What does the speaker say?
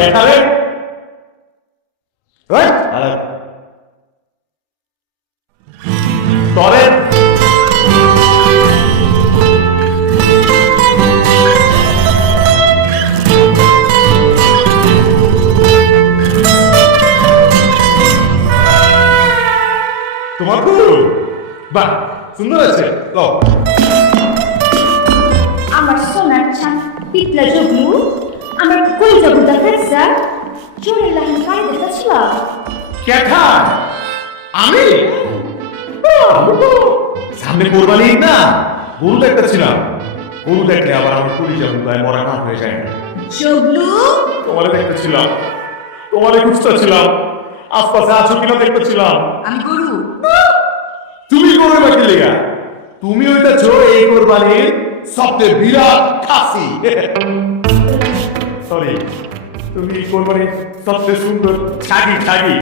দেখালে তরে তোমার গরু বাহ সুন্দর আছে আমার সোনার চাঁদ পিতলা জগলু আমার কই যাবো দেখাচ্ছা জোরে লাইন গায়ে দেখাচ্ছিল কেঠা আমি সামনে কোরবানি ঈদ না গরু দেখতেছিলাম গরু দেখলে আবার আমার পুলিশ গায়ে মরা না হয়ে যায় না জগলু তোমারে দেখতেছিলাম তোমারে খুঁজতেছিলাম আশপাশে আছো কিনা দেখতেছিলাম আমি গরু তুমি গরু বাকি লেগা তুমি হইতেছ এই কোরবানির সবচেয়ে বিরাট খাসি সরি তুমি কোরবানির সবচেয়ে সুন্দর ছাগি ছাগি